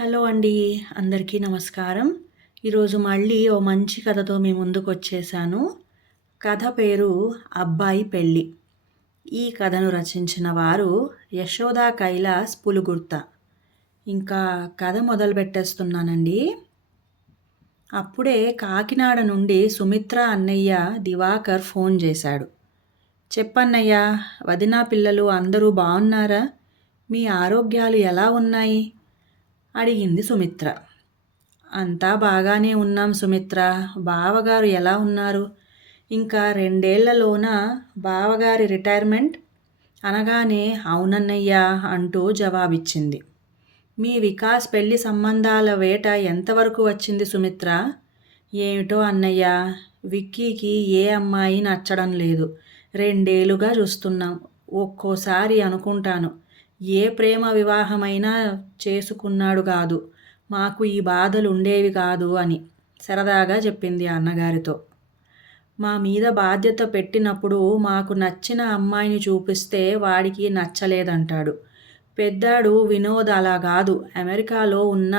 Hello అండి. అందరికీ నమస్కారం. ఈరోజు మళ్ళీ ఓ మంచి కథతో మీ ముందుకొచ్చేసాను. కథ పేరు 'అబ్బాయి పెళ్ళి'. ఈ కథను రచించిన వారు యశోదా కైలాస్ పులుగుర్త. ఇంకా కథ మొదలుపెట్టేస్తున్నానండి. అప్పుడే కాకినాడ నుండి సుమిత్ర అన్నయ్య దివాకర్ ఫోన్ చేశాడు. చెప్పన్నయ్యా, వదినా పిల్లలు అందరూ బాగున్నారా? మీ ఆరోగ్యాలు ఎలా ఉన్నాయి? అడిగింది సుమిత్ర. అంతా బాగానే ఉన్నాం సుమిత్ర. బావగారు ఎలా ఉన్నారు? ఇంకా 2 ఏళ్లలోన బావగారి రిటైర్మెంట్ అనగానే అవునన్నయ్యా అంటూ జవాబిచ్చింది. మీ వికాస్ పెళ్లి సంబంధాల వేట ఎంతవరకు వచ్చింది సుమిత్ర? ఏమిటో అన్నయ్య, విక్కీకి ఏ అమ్మాయి నచ్చడం లేదు. 2 ఏళ్లుగా చూస్తున్నాం. ఒక్కోసారి అనుకుంటాను, ఏ ప్రేమ వివాహమైనా చేసుకున్నాడు కాదు, మాకు ఈ బాధలు ఉండేవి కాదు అని సరదాగా చెప్పింది అన్నగారితో. మా మీద బాధ్యత పెట్టినప్పుడు మాకు నచ్చిన అమ్మాయిని చూపిస్తే వాడికి నచ్చలేదంటాడు. పెద్దాడు వినోద్ అలా కాదు, అమెరికాలో ఉన్న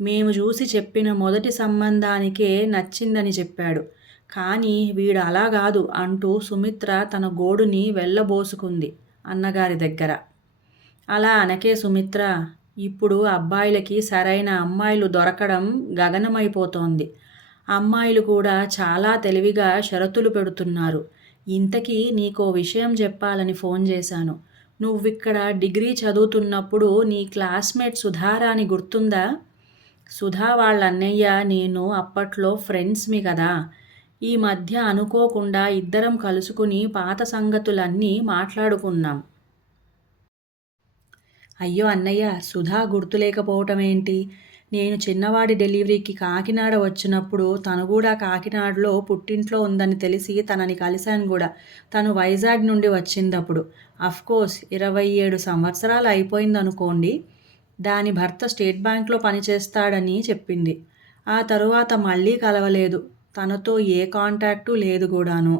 మేము చూసి చెప్పిన మొదటి సంబంధానికే నచ్చిందని చెప్పాడు. కానీ వీడు అలా కాదు అంటూ సుమిత్ర తన గోడుని వెళ్ళబోసుకుంది అన్నగారి దగ్గర. అలా అనకే సుమిత్ర, ఇప్పుడు అబ్బాయిలకి సరైన అమ్మాయిలు దొరకడం గగనమైపోతోంది. అమ్మాయిలు కూడా చాలా తెలివిగా షరతులు పెడుతున్నారు. ఇంతకీ నీకో విషయం చెప్పాలని ఫోన్ చేశాను. నువ్విక్కడ డిగ్రీ చదువుతున్నప్పుడు నీ క్లాస్మేట్ సుధారాని గుర్తుందా? సుధా వాళ్ళ అన్నయ్య నేను అప్పట్లో ఫ్రెండ్స్మి కదా. ఈ మధ్య అనుకోకుండా ఇద్దరం కలుసుకుని పాత సంగతులన్నీ మాట్లాడుకున్నాం. అయ్యో అన్నయ్య, సుధా గుర్తులేకపోవటం ఏంటి? నేను చిన్నవాడి డెలివరీకి కాకినాడ వచ్చినప్పుడు తను కూడా కాకినాడలో పుట్టింట్లో ఉందని తెలిసి తనని కలిశాను కూడా. తను వైజాగ్ నుండి వచ్చిందప్పుడు. అఫ్కోర్స్ 27 సంవత్సరాలు అయిపోయిందనుకోండి. దాని భర్త స్టేట్ బ్యాంక్లో పనిచేస్తాడని చెప్పింది. ఆ తరువాత మళ్ళీ కలవలేదు. తనతో ఏ కాంటాక్టు లేదు కూడాను.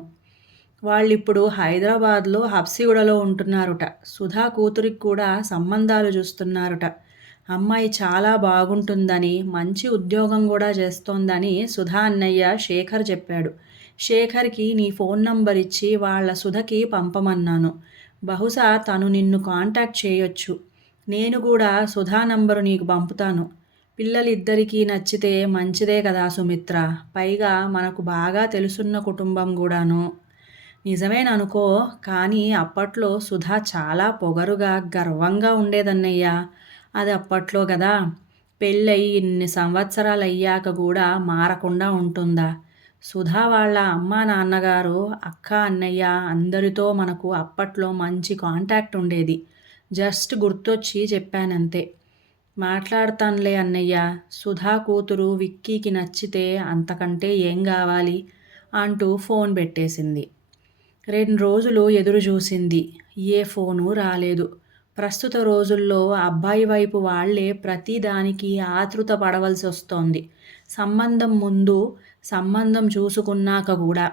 వాళ్ళిప్పుడు హైదరాబాద్లో హబ్సిగూడలో ఉంటున్నారుట. సుధా కూతురికి కూడా సంబంధాలు చూస్తున్నారుట. అమ్మాయి చాలా బాగుంటుందని, మంచి ఉద్యోగం కూడా చేస్తోందని సుధా అన్నయ్య శేఖర్ చెప్పాడు. శేఖర్కి నీ ఫోన్ నంబర్ ఇచ్చి వాళ్ళ సుధకి పంపమన్నాను. బహుశా తను నిన్ను కాంటాక్ట్ చేయొచ్చు. నేను కూడా సుధా నంబరు నీకు పంపుతాను. పిల్లలిద్దరికీ నచ్చితే మంచిదే కదా సుమిత్ర. పైగా మనకు బాగా తెలుసున్న కుటుంబం కూడాను. నిజమేననుకో, కానీ అప్పట్లో సుధా చాలా పొగరుగా గర్వంగా ఉండేదన్నయ్యా. అది అప్పట్లో కదా. పెళ్ళయి ఇన్ని సంవత్సరాలయ్యాక కూడా మారకుండా ఉంటుందా? సుధా వాళ్ళ అమ్మా నాన్నగారు, అక్క అన్నయ్య అందరితో మనకు అప్పట్లో మంచి కాంటాక్ట్ ఉండేది. జస్ట్ గుర్తొచ్చి చెప్పానంతే. మాట్లాడతానులే అన్నయ్య. సుధా కూతురు విక్కీకి నచ్చితే అంతకంటే ఏం కావాలి అంటూ ఫోన్ పెట్టేసింది. 2 రోజులు ఎదురు చూసింది. ఏ ఫోను రాలేదు. ప్రస్తుత రోజుల్లో అబ్బాయి వైపు వాళ్లే ప్రతిదానికి ఆతృత పడవలసి వస్తోంది. సంబంధం ముందు, సంబంధం చూసుకున్నాక కూడా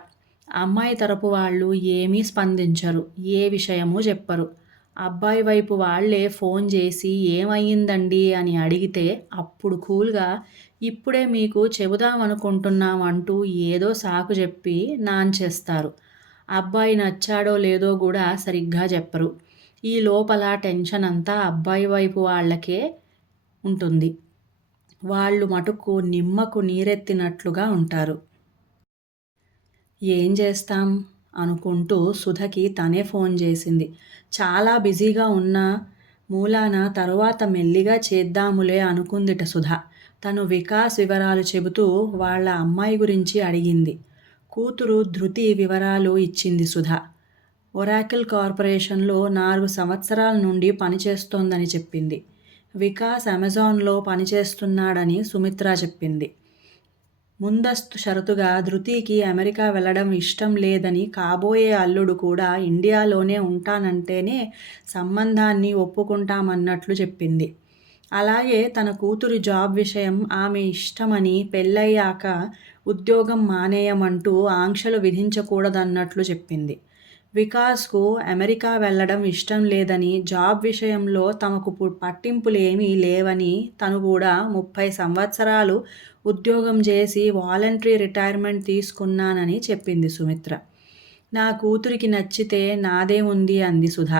అమ్మాయి తరపు వాళ్ళు ఏమీ స్పందించరు, ఏ విషయమూ చెప్పరు. అబ్బాయి వైపు వాళ్లే ఫోన్ చేసి ఏమయ్యిందండి అని అడిగితే అప్పుడు కూల్గా ఇప్పుడే మీకు చెబుదామనుకుంటున్నాం అంటూ ఏదో సాకు చెప్పి నాన్చేస్తారు. అబ్బాయి నచ్చాడో లేదో కూడా సరిగ్గా చెప్పరు. ఈ లోపల టెన్షన్ అంతా అబ్బాయి వైపు వాళ్ళకే ఉంటుంది. వాళ్ళు మటుకు నిమ్మకు నీరెత్తినట్లుగా ఉంటారు. ఏం చేస్తాం అనుకుంటూ సుధకి తనే ఫోన్ చేసింది. చాలా బిజీగా ఉన్న మూలాన తరువాత మెల్లిగా చేద్దాములే అనుకుందిట సుధ. తను వికాస్ వివరాలు చెబుతూ వాళ్ళ అమ్మాయి గురించి అడిగింది. కూతురు ధృతి వివరాలు ఇచ్చింది సుధ. ఒరాకిల్ కార్పొరేషన్లో 4 సంవత్సరాల నుండి పనిచేస్తోందని చెప్పింది. వికాస్ అమెజాన్లో పనిచేస్తున్నాడని సుమిత్ర చెప్పింది. ముందస్తు షరతుగా ధృతికి అమెరికా వెళ్ళడం ఇష్టం లేదని, కాబోయే అల్లుడు కూడా ఇండియాలోనే ఉంటానంటేనే సంబంధాన్ని ఒప్పుకుంటామన్నట్లు చెప్పింది. అలాగే తన కూతురి జాబ్ విషయం ఆమె ఇష్టమని, పెళ్ళయ్యాక ఉద్యోగం మానేయమంటూ ఆంక్షలు విధించకూడదన్నట్లు చెప్పింది. వికాస్కు అమెరికా వెళ్ళడం ఇష్టం లేదని, జాబ్ విషయంలో తమకు పట్టింపులేమీ లేవని, తను కూడా 30 సంవత్సరాలు ఉద్యోగం చేసి వాలంటరీ రిటైర్మెంట్ తీసుకున్నానని చెప్పింది సుమిత్ర. నా కూతురికి నచ్చితే నాదేముంది అంది సుధ.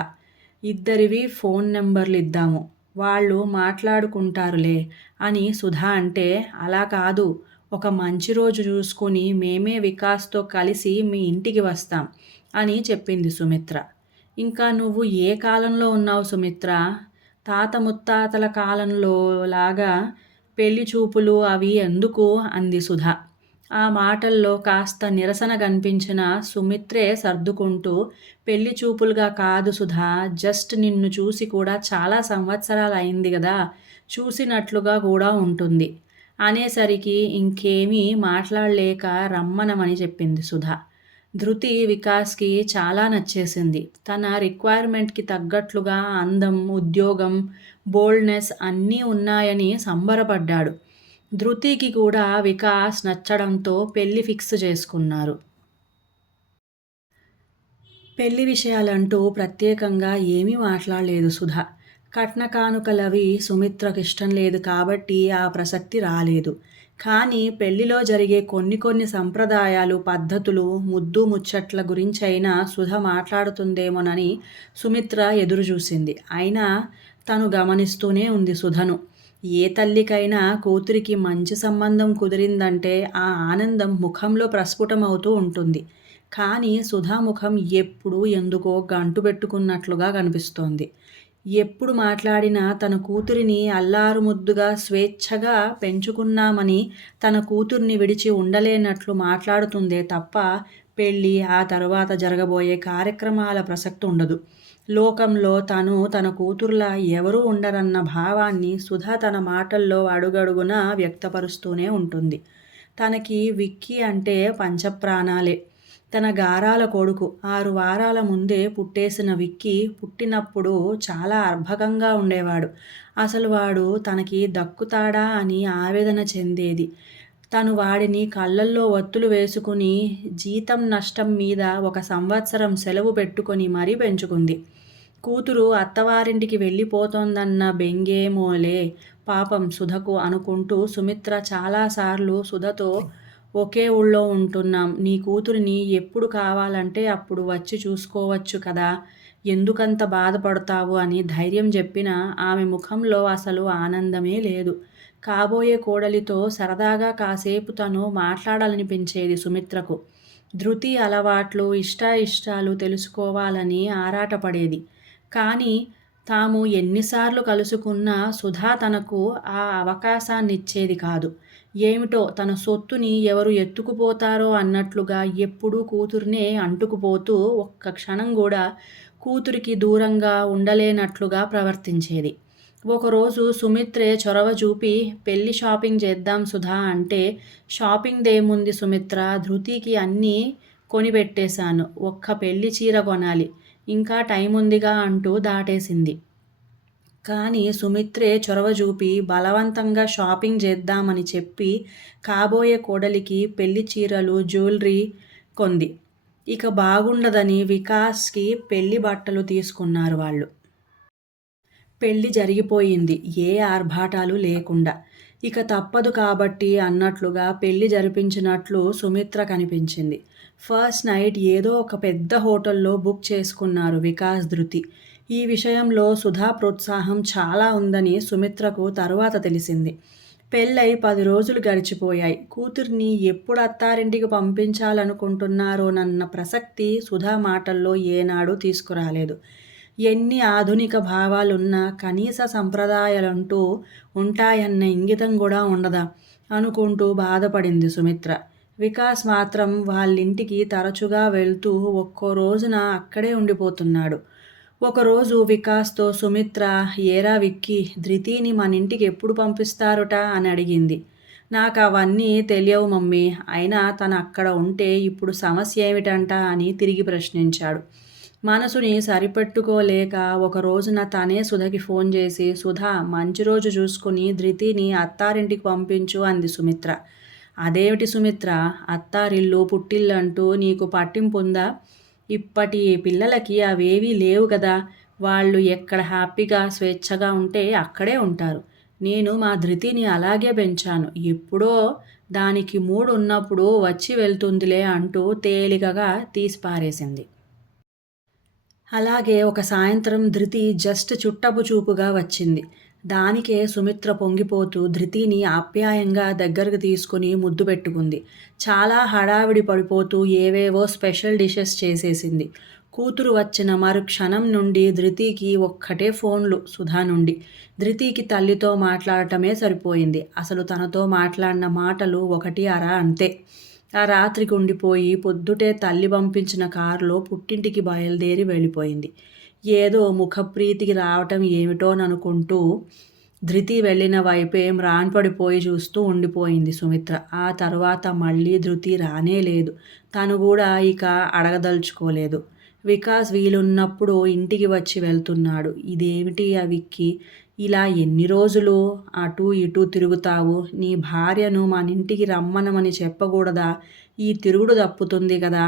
ఇద్దరివి ఫోన్ నెంబర్లు ఇద్దాము, వాళ్ళు మాట్లాడుకుంటారులే అని సుధ అంటే, అలా కాదు, ఒక మంచి రోజు చూసుకుని మేమే వికాస్తో కలిసి మీ ఇంటికి వస్తాం అని చెప్పింది సుమిత్ర. ఇంకా నువ్వు ఏ కాలంలో ఉన్నావు సుమిత్ర? తాత ముత్తాతల కాలంలో లాగా పెళ్లి చూపులు అవి ఎందుకు అంది సుధ. ఆ మాటల్లో కాస్త నిరసన కనిపించిన సుమిత్రే సర్దుకుంటూ, పెళ్లి చూపులుగా కాదు సుధా, జస్ట్ నిన్ను చూసి కూడా చాలా సంవత్సరాలు అయింది కదా, చూసినట్లుగా కూడా ఉంటుంది అనేసరికి ఇంకేమీ మాట్లాడలేక రమ్మనమని చెప్పింది సుధ. ధృతి వికాస్కి చాలా నచ్చేసింది. తన రిక్వైర్మెంట్కి తగ్గట్లుగా అందం, ఉద్యోగం, బోల్డ్నెస్ అన్నీ ఉన్నాయని సంబరపడ్డాడు. ధృతికి కూడా వికాస్ నచ్చడంతో పెళ్లి ఫిక్స్ చేసుకున్నారు. పెళ్లి విషయాలంటూ ప్రత్యేకంగా ఏమీ మాట్లాడలేదు సుధ. కట్న కానుకలవి సుమిత్రకు ఇష్టం లేదు కాబట్టి ఆ ప్రసక్తి రాలేదు. కానీ పెళ్లిలో జరిగే కొన్ని సంప్రదాయాలు, పద్ధతులు, ముద్దు ముచ్చట్ల గురించైనా సుధ మాట్లాడుతుందేమోనని సుమిత్ర ఎదురుచూసింది. అయినా తను గమనిస్తూనే ఉంది సుధను. ఏ తల్లికైనా కూతురికి మంచి సంబంధం కుదిరిందంటే ఆ ఆనందం ముఖంలో ప్రస్ఫుటమవుతూ ఉంటుంది. కానీ సుధా ముఖం ఎప్పుడూ ఎందుకో గంటు పెట్టుకున్నట్లుగా కనిపిస్తోంది. ఎప్పుడు మాట్లాడినా తన కూతురిని అల్లారు ముద్దుగా స్వేచ్ఛగా పెంచుకున్నామని, తన కూతుర్ని విడిచి ఉండలేనట్లు మాట్లాడుతుందే తప్ప పెళ్ళి, ఆ తరువాత జరగబోయే కార్యక్రమాల ప్రసక్తి ఉండదు. లోకంలో తన కూతుర్లా ఎవరూ ఉండరన్న భావాన్ని సుధ తన మాటల్లో అడుగడుగునా వ్యక్తపరుస్తూనే ఉంటుంది. తనకి విక్కీ అంటే పంచప్రాణాలే. తన గారాల కొడుకు. 6 వారాల ముందే పుట్టేసిన విక్కీ పుట్టినప్పుడు చాలా అర్భకంగా ఉండేవాడు. అసలు వాడు తనకి దక్కుతాడా అని ఆవేదన చెందేది. తను వాడిని కళ్ళల్లో ఒత్తులు వేసుకుని జీతం నష్టం మీద 1 సంవత్సరం సెలవు పెట్టుకొని మరీ పెంచుకుంది. కూతురు అత్తవారింటికి వెళ్ళిపోతోందన్న బెంగేమోలే పాపం సుధకు అనుకుంటూ సుమిత్ర చాలాసార్లు సుధతో, ఒకే ఊళ్ళో ఉంటున్నాం, నీ కూతురిని ఎప్పుడు కావాలంటే అప్పుడు వచ్చి చూసుకోవచ్చు కదా, ఎందుకంత బాధపడతావు అని ధైర్యం చెప్పినా ఆమె ముఖంలో అసలు ఆనందమే లేదు. కాబోయే కోడలితో సరదాగా కాసేపు తను మాట్లాడాలనిపించేది సుమిత్రకు. ధృతి అలవాట్లు, ఇష్టాయిష్టాలు తెలుసుకోవాలని ఆరాటపడేది. కానీ తాము ఎన్నిసార్లు కలుసుకున్నా సుధా తనకు ఆ అవకాశాన్నిచ్చేది కాదు. ఏమిటో తన సొత్తుని ఎవరు ఎత్తుకుపోతారో అన్నట్లుగా ఎప్పుడూ కూతుర్నే అంటుకుపోతూ ఒక్క క్షణం కూడా కూతురికి దూరంగా ఉండలేనట్లుగా ప్రవర్తించేది. ఒకరోజు సుమిత్రే చొరవ చూపి, పెళ్లి షాపింగ్ చేద్దాం సుధా అంటే, షాపింగ్దేముంది సుమిత్ర, ధృతికి అన్నీ కొనిపెట్టేశాను, ఒక్క పెళ్లి చీర కొనాలి, ఇంకా టైం ఉందిగా అంటూ దాటేసింది. కానీ సుమిత్రే చొరవ చూపి బలవంతంగా షాపింగ్ చేద్దామని చెప్పి కాబోయే కోడలికి పెళ్లి చీరలు, జ్యువెలరీ కొంది. ఇక బాగుండదని వికాస్కి పెళ్లి బట్టలు తీసుకున్నారు వాళ్ళు. పెళ్లి జరిగిపోయింది, ఏ ఆర్భాటాలు లేకుండా. ఇక తప్పదు కాబట్టి అన్నట్లుగా పెళ్లి జరిపించినట్లు సుమిత్ర కనిపించింది. ఫస్ట్ నైట్ ఏదో ఒక పెద్ద హోటల్లో బుక్ చేసుకున్నారు వికాస్, ధృతి. ఈ విషయంలో సుధా ప్రోత్సాహం చాలా ఉందని సుమిత్రకు తరువాత తెలిసింది. పెళ్ళై 10 రోజులు గడిచిపోయాయి. కూతుర్ని ఎప్పుడు అత్తారింటికి పంపించాలనుకుంటున్నారోనన్న ప్రసక్తి సుధా మాటల్లో ఏనాడూ తీసుకురాలేదు. ఎన్ని ఆధునిక భావాలున్నా కనీస సంప్రదాయాలంటూ ఉంటాయన్న ఇంగితం కూడా ఉండదా అనుకుంటూ బాధపడింది సుమిత్ర. వికాస్ మాత్రం వాళ్ళింటికి తరచుగా వెళ్తూ ఒక్కో రోజున అక్కడే ఉండిపోతున్నాడు. ఒకరోజు వికాస్తో సుమిత్ర, ఏరా విక్కీ, ధృతిని మనింటికి ఎప్పుడు పంపిస్తారుట అని అడిగింది. నాకు అవన్నీ తెలియవు మమ్మీ, అయినా తను అక్కడ ఉంటే ఇప్పుడు సమస్య ఏమిటంట అని తిరిగి ప్రశ్నించాడు. మనసుని సరిపెట్టుకోలేక ఒక రోజున తనే సుధకి ఫోన్ చేసి, సుధా, మంచి రోజు చూసుకుని ధృతిని అత్తారింటికి పంపించు అంది సుమిత్ర. అదేమిటి సుమిత్ర, అత్తారిల్లు పుట్టిల్లంటూ నీకు పట్టింపుందా? ఇప్పటి పిల్లలకి అవేవీ లేవు కదా. వాళ్ళు ఎక్కడ హ్యాపీగా స్వేచ్ఛగా ఉంటే అక్కడే ఉంటారు. నేను మా ధృతిని అలాగే పెంచాను. ఎప్పుడో దానికి మూడ్ ఉన్నప్పుడు వచ్చి వెళ్తుందిలే అంటూ తేలికగా తీసిపారేసింది. అలాగే ఒక సాయంత్రం ధృతి జస్ట్ చుట్టపు చూపుగా వచ్చింది. దానికే సుమిత్ర పొంగిపోతూ ధృతిని ఆప్యాయంగా దగ్గరకు తీసుకుని ముద్దు పెట్టుకుంది. చాలా హడావిడి పడిపోతూ ఏవేవో స్పెషల్ డిషెస్ చేసేసింది. కూతురు వచ్చిన మరుక్షణం నుండి ధృతికి ఒక్కటే ఫోన్లు సుధా నుండి. ధృతికి తల్లితో మాట్లాడటమే సరిపోయింది. అసలు తనతో మాట్లాడిన మాటలు ఒకటి అరా అంతే. ఆ రాత్రికి ఉండిపోయి పొద్దుటే తల్లి పంపించిన కారులో పుట్టింటికి బయలుదేరి వెళ్ళిపోయింది. ఏదో ముఖప్రీతికి రావటం ఏమిటోననుకుంటూ ధృతి వెళ్ళిన వైపేం రాన్పడిపోయి చూస్తూ ఉండిపోయింది సుమిత్ర. ఆ తర్వాత మళ్ళీ ధృతి రానే లేదు. తను కూడా ఇక అడగదలుచుకోలేదు. వికాస్ వీలున్నప్పుడు ఇంటికి వచ్చి వెళ్తున్నాడు. ఇదేమిటి ఆ విక్కీ, ఇలా ఎన్ని రోజులు అటూ ఇటూ తిరుగుతావు? నీ భార్యను మనింటికి రమ్మనమని చెప్పకూడదా? ఈ తిరుగుడు తప్పుతుంది కదా.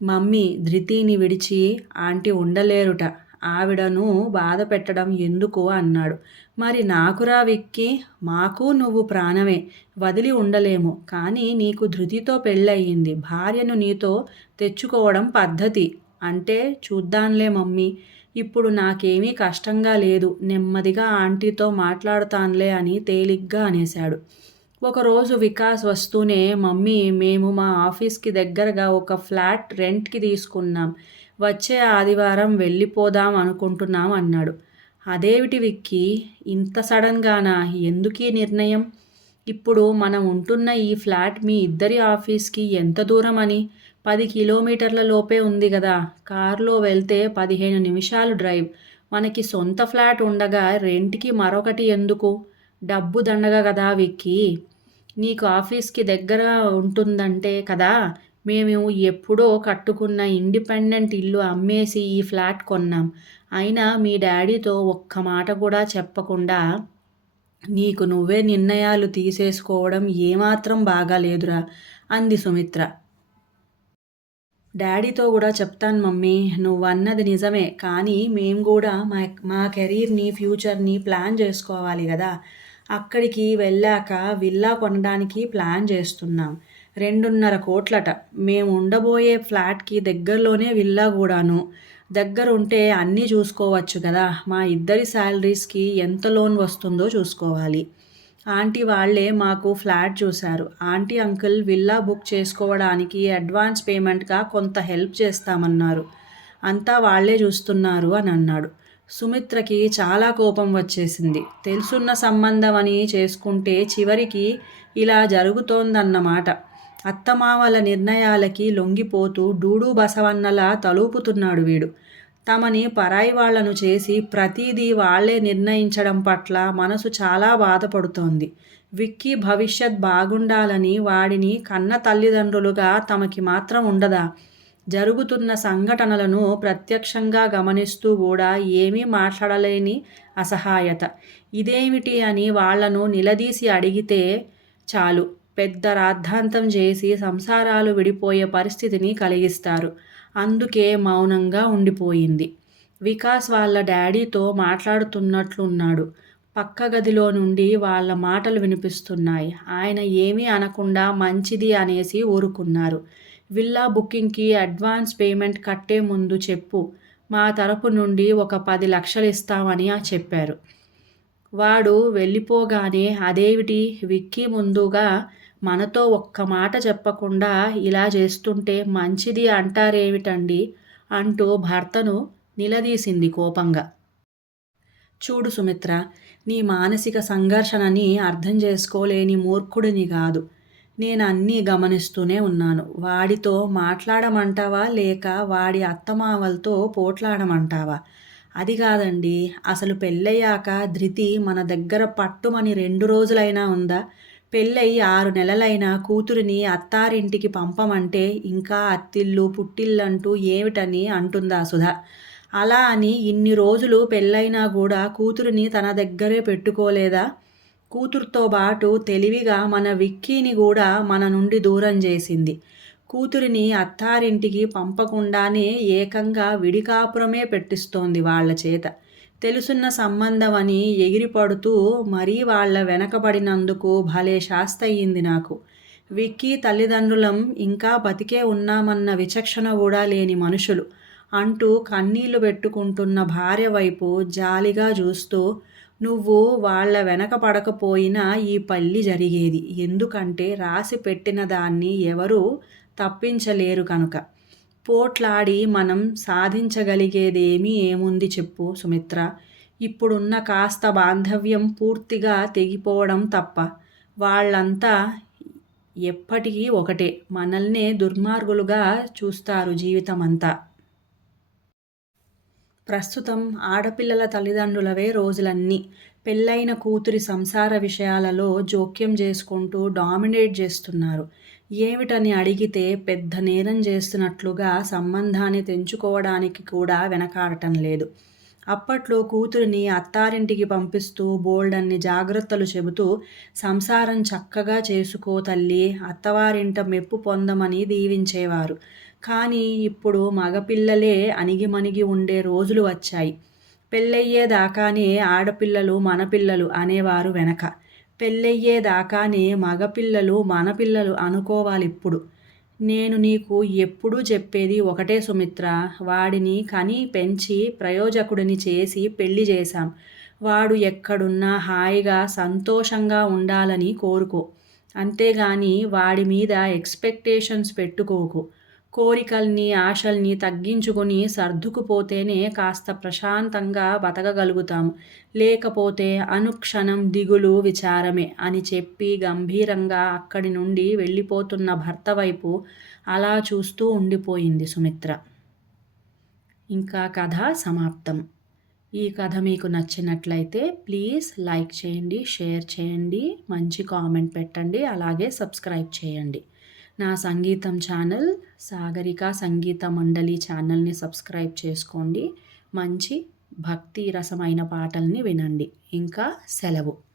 మమ్మీ ధృతిని విడిచి ఆంటీ ఉండలేరుట. ఆవిడను బాధ పెట్టడం ఎందుకు అన్నాడు. మరి నాకురా విక్కీ, మాకు నువ్వు ప్రాణమే, వదిలి ఉండలేము. కానీ నీకు ధృతితో పెళ్ళయింది. భార్యను నీతో తెచ్చుకోవడం పద్ధతి అంటే చూద్దాంలే మమ్మీ. ఇప్పుడు నాకేమీ కష్టంగా లేదు. నెమ్మదిగా ఆంటీతో మాట్లాడుతాన్లే అని తేలిగ్గా అనేశాడు. ఒకరోజు వికాస్ వస్తూనే, మమ్మీ మేము మా ఆఫీస్కి దగ్గరగా ఒక ఫ్లాట్ రెంట్కి తీసుకున్నాం. వచ్చే ఆదివారం వెళ్ళిపోదాం అనుకుంటున్నాం అన్నాడు. అదేమిటి విక్కీ, ఇంత సడన్గానా? ఎందుకీ నిర్ణయం? ఇప్పుడు మనం ఉంటున్న ఈ ఫ్లాట్ మీ ఇద్దరి ఆఫీస్కి ఎంత దూరం అని? 10 కిలోమీటర్ల లోపే ఉంది కదా. కారులో వెళ్తే 15 నిమిషాలు డ్రైవ్. మనకి సొంత ఫ్లాట్ ఉండగా రెంట్కి మరొకటి ఎందుకు? డబ్బు దండగ కదా విక్కీ. నీకు ఆఫీస్కి దగ్గర ఉంటుందంటే కదా మేము ఎప్పుడో కట్టుకున్న ఇండిపెండెంట్ ఇల్లు అమ్మేసి ఈ ఫ్లాట్ కొన్నాం. అయినా మీ డాడీతో ఒక్క మాట కూడా చెప్పకుండా నీకు నువ్వే నిర్ణయాలు తీసేసుకోవడం ఏమాత్రం బాగాలేదురా అంది సుమిత్ర. డాడీతో కూడా చెప్తాను మమ్మీ, నువ్వన్నది నిజమే. కానీ మేము కూడా మా కెరీర్ని ఫ్యూచర్ని ప్లాన్ చేసుకోవాలి కదా. అక్కడికి వెళ్ళాక విల్లా కొనడానికి ప్లాన్ చేస్తున్నాం. 2.5 కోట్లట. మేము ఉండబోయే ఫ్లాట్కి దగ్గరలోనే విల్లా కూడాను. దగ్గరుంటే అన్నీ చూసుకోవచ్చు కదా. మా ఇద్దరి శాలరీస్కి ఎంత లోన్ వస్తుందో చూసుకోవాలి. ఆంటీ వాళ్ళే మాకు ఫ్లాట్ చూశారు. ఆంటీ అంకుల్ విల్లా బుక్ చేసుకోవడానికి అడ్వాన్స్ పేమెంట్గా కొంత హెల్ప్ చేస్తామన్నారు. అంతా వాళ్లే చూస్తున్నారు అని అన్నాడు. సుమిత్రకి చాలా కోపం వచ్చేసింది. తెలుసున్న సంబంధం అని చేసుకుంటే చివరికి ఇలా జరుగుతోందన్నమాట. అత్తమామల నిర్ణయాలకి లొంగిపోతూ డూడు బసవన్నలా తలూపుతున్నాడు వీడు. తమని పరాయి వాళ్లను చేసి ప్రతీదీ వాళ్లే నిర్ణయించడం పట్ల మనసు చాలా బాధపడుతోంది. విక్కీ భవిష్యత్ బాగుండాలని వాడిని కన్న తల్లిదండ్రులుగా తమకి మాత్రం ఉండదా? జరుగుతున్న సంఘటనలను ప్రత్యక్షంగా గమనిస్తూ కూడా ఏమీ మాట్లాడలేని అసహాయత. ఇదేమిటి అని వాళ్లను నిలదీసి అడిగితే చాలు పెద్ద రాద్ధాంతం చేసి సంసారాలు విడిపోయే పరిస్థితిని కలిగిస్తారు. అందుకే మౌనంగా ఉండిపోయింది. వికాస్ వాళ్ళ డాడీతో మాట్లాడుతున్నట్లున్నాడు. పక్క గదిలో నుండి వాళ్ళ మాటలు వినిపిస్తున్నాయి. ఆయన ఏమీ అనకుండా మంచిది అనేసి ఊరుకున్నారు. విల్లా బుకింగ్కి అడ్వాన్స్ పేమెంట్ కట్టే ముందు చెప్పు, మా తరపు నుండి ఒక 10 లక్షలు ఇస్తామని చెప్పారు. వాడు వెళ్ళిపోగానే అదేమిటి విక్కీ ముందుగా మనతో ఒక్క మాట చెప్పకుండా ఇలా చేస్తుంటే మంచిది అంటారేమిటండి అంటూ భర్తను నిలదీసింది కోపంగా. చూడు సుమిత్ర, నీ మానసిక సంఘర్షణని అర్థం చేసుకోలేని మూర్ఖుడిని కాదు. నేను అన్నీ గమనిస్తూనే ఉన్నాను. వాడితో మాట్లాడమంటావా లేక వాడి అత్తమామలతో పోట్లాడమంటావా? అది కాదండి, అసలు పెళ్ళయ్యాక ధృతి మన దగ్గర పట్టుమని 2 రోజులైనా ఉందా? పెళ్ళయి 6 నెలలైనా కూతురిని అత్తారింటికి పంపమంటే ఇంకా అత్తిల్లు పుట్టిల్లంటూ ఏమిటని అంటుందా సుధా? అలా అని ఇన్ని రోజులు పెళ్ళైనా కూడా కూతురిని తన దగ్గరే పెట్టుకోలేదా? కూతురుతో పాటు తెలివిగా మన విక్కీని కూడా మన నుండి దూరం చేసింది. కూతురిని అత్తారింటికి పంపకుండానే ఏకంగా విడికాపురమే పెట్టిస్తోంది వాళ్ళ చేత. తెలుసున్న సంబంధమని ఎగిరిపడుతూ మరీ వాళ్ళ వెనకబడినందుకు భలే శాస్తయ్యింది నాకు. విక్కీ తల్లిదండ్రులం ఇంకా బతికే ఉన్నామన్న విచక్షణ కూడా లేని మనుషులు అంటూ కన్నీళ్లు పెట్టుకుంటున్న భార్య వైపు జాలిగా చూస్తూ, నువ్వు వాళ్ళ వెనక పడకపోయినా ఈ పెళ్ళి జరిగేది. ఎందుకంటే రాసి పెట్టిన దాన్ని ఎవరూ తప్పించలేరు కనుక. పోట్లాడి మనం సాధించగలిగేదేమీ ఏముంది చెప్పు సుమిత్ర. ఇప్పుడున్న కాస్త బాంధవ్యం పూర్తిగా తెగిపోవడం తప్ప. వాళ్ళంతా ఎప్పటికీ ఒకటే. మనల్నే దుర్మార్గులుగా చూస్తారు జీవితమంతా. ప్రస్తుతం ఆడపిల్లల తల్లిదండ్రులవే రోజులన్నీ. పెళ్ళైన కూతురి సంసార విషయాలలో జోక్యం చేసుకుంటూ డామినేట్ చేస్తున్నారు. ఏమిటని అడిగితే పెద్ద నేరం చేస్తున్నట్లుగా సంబంధాన్ని తెంచుకోవడానికి కూడా వెనకాడటం లేదు. అప్పట్లో కూతురిని అత్తారింటికి పంపిస్తూ బోల్డన్ని జాగ్రత్తలు చెబుతూ సంసారం చక్కగా చేసుకో తల్లి, అత్తవారింట మెప్పు పొందమని దీవించేవారు. కానీ ఇప్పుడు మగపిల్లలే అణిగిమణిగి ఉండే రోజులు వచ్చాయి. పెళ్ళయ్యేదాకానే ఆడపిల్లలు మన పిల్లలు అనేవారు వెనక. పెళ్ళయ్యేదాకానే మగపిల్లలు మన పిల్లలు అనుకోవాలిప్పుడు. నేను నీకు ఎప్పుడూ చెప్పేది ఒకటే సుమిత్ర. వాడిని కని పెంచి ప్రయోజకుడిని చేసి పెళ్లి చేశాం. వాడు ఎక్కడున్నా హాయిగా సంతోషంగా ఉండాలని కోరుకో. అంతేగాని వాడి మీద ఎక్స్పెక్టేషన్స్ పెట్టుకోకు. కోరికల్ని ఆశల్ని తగ్గించుకొని సర్దుకుపోతేనే కాస్త ప్రశాంతంగా బతకగలుగుతాము. లేకపోతే అనుక్షణం దిగులు విచారమే అని చెప్పి గంభీరంగా అక్కడి నుండి వెళ్ళిపోతున్న భర్త వైపు అలా చూస్తూ ఉండిపోయింది సుమిత్ర. ఇంకా కథ సమాప్తం. ఈ కథ మీకు నచ్చినట్లయితే ప్లీజ్ లైక్ చేయండి, షేర్ చేయండి, మంచి కామెంట్ పెట్టండి, అలాగే సబ్స్క్రైబ్ చేయండి. నా సంగీతం ఛానల్ సాగరిక సంగీత మండలి ఛానల్ని సబ్స్క్రైబ్ చేసుకోండి. మంచి భక్తి రసమైన పాటల్ని వినండి. ఇంకా సెలవు.